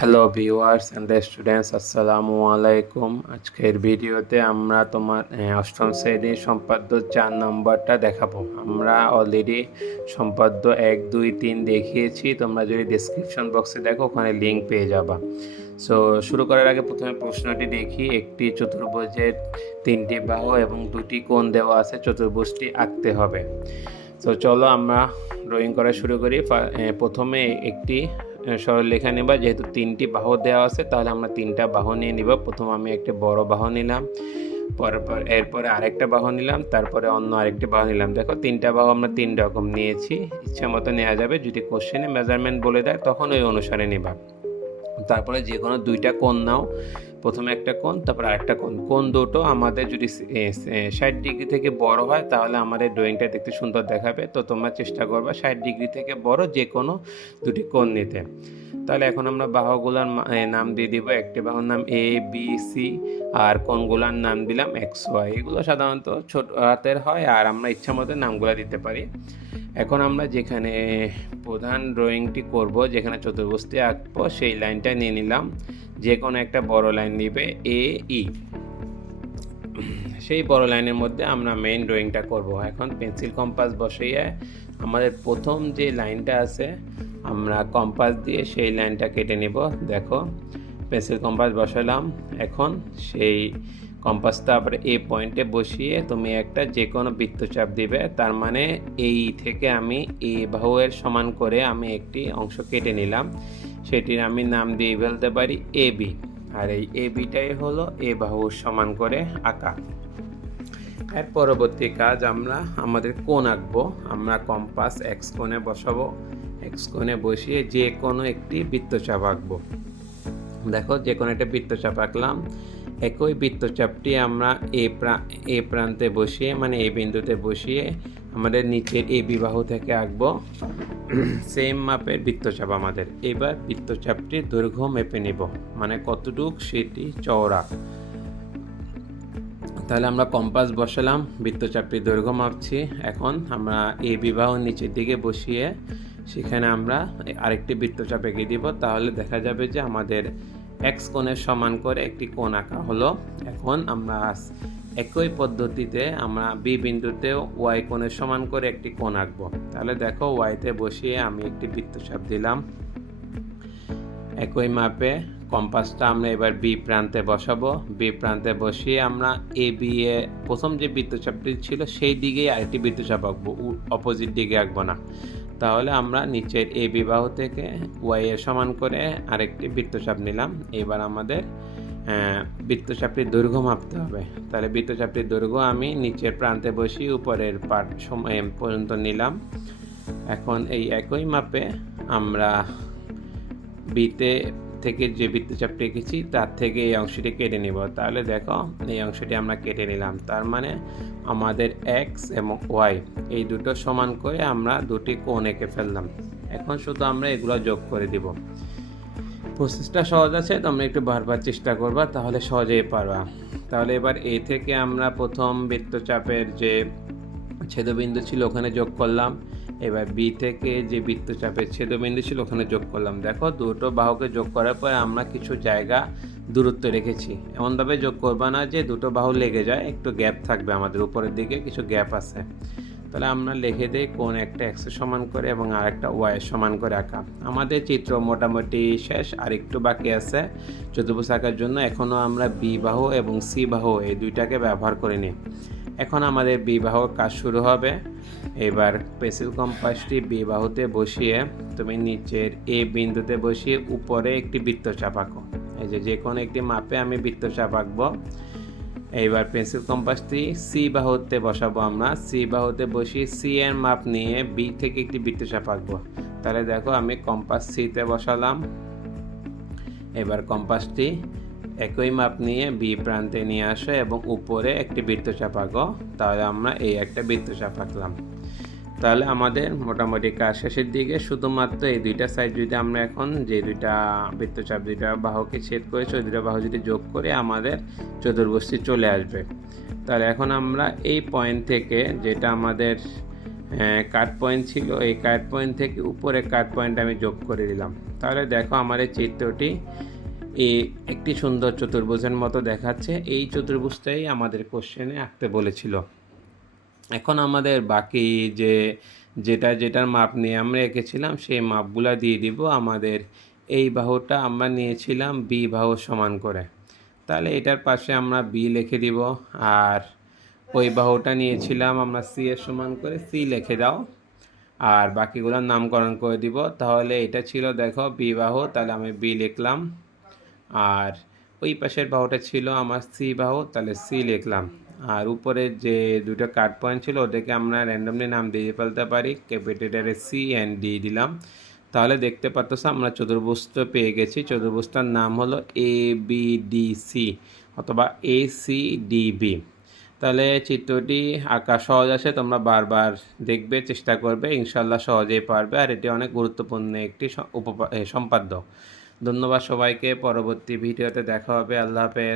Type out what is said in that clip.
Hello viewers and students আসসালামু আলাইকুম আজকের ভিডিওতে আমরা তোমার অষ্টম শ্রেণির সম্পাদ্য চার নম্বরটা দেখাবো। আমরা অলরেডি সম্পাদ্য এক, দুই, তিন দেখিয়েছি। তোমরা যদি ডিসক্রিপশন বক্সে দেখো, ওখানে লিঙ্ক পেয়ে যাবা। সো শুরু করার আগে প্রথমে প্রশ্নটি দেখি। একটি চতুর্ভুজের তিনটি বাহু এবং দুটি কোণ দেওয়া আছে, চতুর্ভুজটি আঁকতে হবে। তো চলো আমরা ড্রয়িং করা শুরু করি। প্রথমে একটি সরলরেখা নেবা। যেহেতু তিনটি বাহু দেওয়া আছে, তাহলে আমরা তিনটা বাহু নিয়ে নিব। প্রথম আমি একটি বড় বাহু নিলাম পরপর এরপরে আরেকটা বাহু নিলাম, তারপরে অন্য আরেকটি বাহু নিলাম। দেখো, তিনটা বাহু আমরা তিন রকম নিয়েছি। ইচ্ছা মতো নেওয়া যাবে। যদি কোশ্চেনে মেজারমেন্ট বলে দেয়, তখন ওই অনুসারে নেবা। তারপরে যে কোনো দুইটা কোণ নাও। প্রথমে একটা কোণ, তারপর আরেকটা কোণ। কোণ দুটো আমাদের যদি ষাট ডিগ্রি থেকে বড় হয়, তাহলে আমাদের ড্রয়িংটা দেখতে সুন্দর দেখাবে। তো তোমরা চেষ্টা করবা ষাট ডিগ্রি থেকে বড় যে কোনো দুটি কোণ নিতে। তাহলে এখন আমরা বাহুগুলার নাম দিয়ে দিব। একটি বাহুর নাম এ বি সি আর কোণগুলার নাম দিলাম এক্স ওয়াই এগুলো সাধারণত ছোট হাতের হয়, আর আমরা ইচ্ছা মতো নামগুলো দিতে পারি। এখন আমরা যেখানে প্রধান ড্রয়িংটি করব, যেখানে চতুর্ভুজটি আঁকবো, সেই লাইনটা নিয়ে নিলাম। যে কোনো একটা বড় লাইন নিবে এ ই সেই বড় লাইনের মধ্যে আমরা মেইন ড্রয়িংটা করব। এখন পেন্সিল কম্পাস বসিয়ে আমাদের প্রথম যে লাইনটা আছে, আমরা কম্পাস দিয়ে সেই লাইনটা কেটে নেব। দেখো পেন্সিল কম্পাস বসালাম। এখন সেই কম্পাসটা আবার এ পয়েন্টে বসিয়ে তুমি একটা যে কোনো বৃত্তচাপ দিবে। তার মানে এই থেকে আমি এ বাহুয়ের সমান করে আমি একটি অংশ কেটে নিলাম। সেটির আমি নাম দিয়ে ফেলতে পারি এ বি। আর এই এ বিটাই হলো এ বাহু সমান করে আঁকা। এর পরবর্তী কাজ আমরা, আমাদের কোণ আঁকবো। আমরা কম্পাস এক্স কোণে বসাবো। এক্স কোণে বসিয়ে যে কোনো একটি বৃত্তচাপ আঁকবো। দেখো, যে কোনো একটা বৃত্তচাপ আঁকলাম। একই বৃত্তচাপটি আমরা এ এ প্রান্তে বসিয়ে মানে এ বিন্দুতে বসিয়ে আমাদের নিচের এ বিবাহ থেকে আঁকবো। সেম মাপের বৃত্তচাপ আমাদের। এবার বৃত্তচাপটি দৈর্ঘ্য মেপে নিব। মানে কতটুক? সেটি চওড়া। তাহলে আমরা কম্পাস বসালাম বৃত্তচাপটি দৈর্ঘ্য মাপছি। এখন আমরা এই বিবাহ নিচের দিকে বসিয়ে সেখানে আমরা আরেকটি বৃত্তচাপ এঁকে দিব। তাহলে দেখা যাবে যে আমাদের এক্স কোণের সমান করে একটি কোণ আঁকা হলো। এখন আমরা একই পদ্ধতিতে আমরা বি বিন্দুতে ওয়াই কোণের সমান করে একটি কোণ আঁকবো। তাহলে দেখো ওয়াইতে বসিয়ে আমি একটি বৃত্তচাপ দিলাম। একই মাপে কম্পাসটা আমরা এবার বি প্রান্তে বসাবো। বি প্রান্তে বসিয়ে আমরা এ বি এ প্রথম যে বৃত্তচাপটি ছিল সেই দিকেই আরেকটি বৃত্তচাপ আঁকবো। অপোজিট দিকে আঁকবো না। তাহলে আমরা নিচের এ বিবাহ থেকে ওয়াই এর সমান করে আরেকটি বৃত্তচাপ নিলাম। এবার আমাদের বৃত্তচাপটির দৈর্ঘ্য মাপতে হবে। তাহলে বৃত্তচাপটির দৈর্ঘ্য আমি নিচের প্রান্তে বসি, উপরের পার্ট সময় পর্যন্ত নিলাম। এখন এই একই মাপে আমরা বিতে থেকে যে বৃত্তচাপটি এঁকেছি, তার থেকে এই অংশটি কেটে নিব। তাহলে দেখো, এই অংশটি আমরা কেটে নিলাম। তার মানে আমাদের এক্স এবং ওয়াই এই দুটো সমান করে আমরা দুটি কোণ এঁকে ফেললাম। এখন শুধু আমরা এগুলো যোগ করে দিব। প্রসেসটা সহজ আছে, তোমরা একটু বারবার চেষ্টা করবা, তাহলে সহজেই পারবা। তাহলে এবার এ থেকে আমরা প্রথম বৃত্তচাপের যে ছেদবিন্দু ছিল ওখানে যোগ করলাম। এবার বি থেকে যে বৃত্তচাপের ছেদবিন্দু ছিল ওখানে যোগ করলাম। দেখো, দুটো বাহুকে যোগ করার পরে আমরা কিছু জায়গা দূরত্ব রেখেছি। এমনভাবে যোগ করবা না যে দুটো বাহু লেগে যায়, একটু গ্যাপ থাকবে আমাদের উপরের দিকে, কিছু গ্যাপ আছে। তাহলে আমরা লিখে দিই কোন একটা এক্সের সমান করে এবং আরেকটা ওয়াইয়ের সমান করে আঁকা। আমাদের চিত্র মোটামুটি শেষ, আর একটু বাকি আছে চতুর্ভুজ আঁকার জন্য। এখনও আমরা বি বাহু এবং সি বাহু এই দুইটাকে ব্যবহার করে নিই এখন আমাদের বিবাহ কাজ শুরু হবে। এবার পেন্সিল কম্পাসটি বিবাহতে বসিয়ে তুমি নিচের এ বিন্দুতে বসিয়ে উপরে একটি বৃত্তচাপ আঁকো। এই যে যে কোনো একটি মাপে আমি বৃত্তচাপ আঁকবো। এইবার পেন্সিল কম্পাসটি সি বাহুতে বসাবো আমরা। সি বাহুতে বসিয়ে সি এর মাপ নিয়ে বি থেকে একটি বৃত্তচাপ আঁকবো। তাহলে দেখো আমি কম্পাস সিতে বসালাম। এবার কম্পাসটি একই মাপ নিয়ে বি প্রান্তে নিয়ে আসো এবং উপরে একটি বৃত্তচাপ আঁকো। তাহলে আমরা এই একটা বৃত্তচাপ আঁকলাম। তাহলে আমাদের মোটামুটি কাজ শেষের দিকে। শুধুমাত্র এই দুইটা সাইড যদি আমরা এখন যে দুইটা বৃত্তচাপ, দুইটা বাহুকে ছেদ করেছি ওই দুইটা বাহু যদি যোগ করে আমাদের চতুর্ভুজটি চলে আসবে। তাহলে এখন আমরা এই পয়েন্ট থেকে যেটা আমাদের কাট পয়েন্ট ছিল, এই কাট পয়েন্ট থেকে উপরে কাট পয়েন্ট আমি যোগ করে দিলাম। তাহলে দেখো আমার এই চিত্রটি এ একটি সুন্দর চতুর্ভুজের মতো দেখাচ্ছে। এই চতুর্ভুজটাই আমাদের কোশ্চেনে আঁকতে বলেছিল। এখন আমাদের বাকি যে, যেটা, যেটার মাপ নিয়ে আমরা এঁকেছিলাম, সেই মাপগুলা দিয়ে দিব। আমাদের এই বাহুটা আমরা নিয়েছিলাম বি বাহু সমান করে। তাহলে এটার পাশে আমরা বি লিখে দিব। আর ওই বাহুটা নিয়েছিলাম আমরা সি এর সমান করে সি লিখে দাও। আর বাকিগুলোর নামকরণ করে দিব। তাহলে এটা ছিল, দেখো বি বাহু, তাহলে আমি বি লিখলাম। আর ওই পাশের বাহুটা ছিল আমার সি বাহু, তাহলে সি লিখলাম। আর উপরে যে দুটো কাট পয়েন্ট ছিল, ওটাকে আমরা র্যান্ডমলি নাম দিয়ে ফেলতে পারি ক্যাপিটালের সি অ্যান্ড ডি দিলাম। তাহলে দেখতে পাচ্ছ আমরা চতুর্ভুজটা পেয়ে গেছি। চতুর্ভুজটার নাম হলো এ বি ডি সি অথবা এ সি ডি বি তাহলে চিত্রটি আঁকা সহজ আছে, তোমরা বারবার দেখবে, চেষ্টা করবে ইনশাল্লাহ সহজেই পারবে। আর এটি অনেক গুরুত্বপূর্ণ একটি উপপা- সম্পাদ্য। ধন্যবাদ সবাইকে, পরবর্তী ভিডিওতে দেখা হবে, আল্লাহ হাফেজ।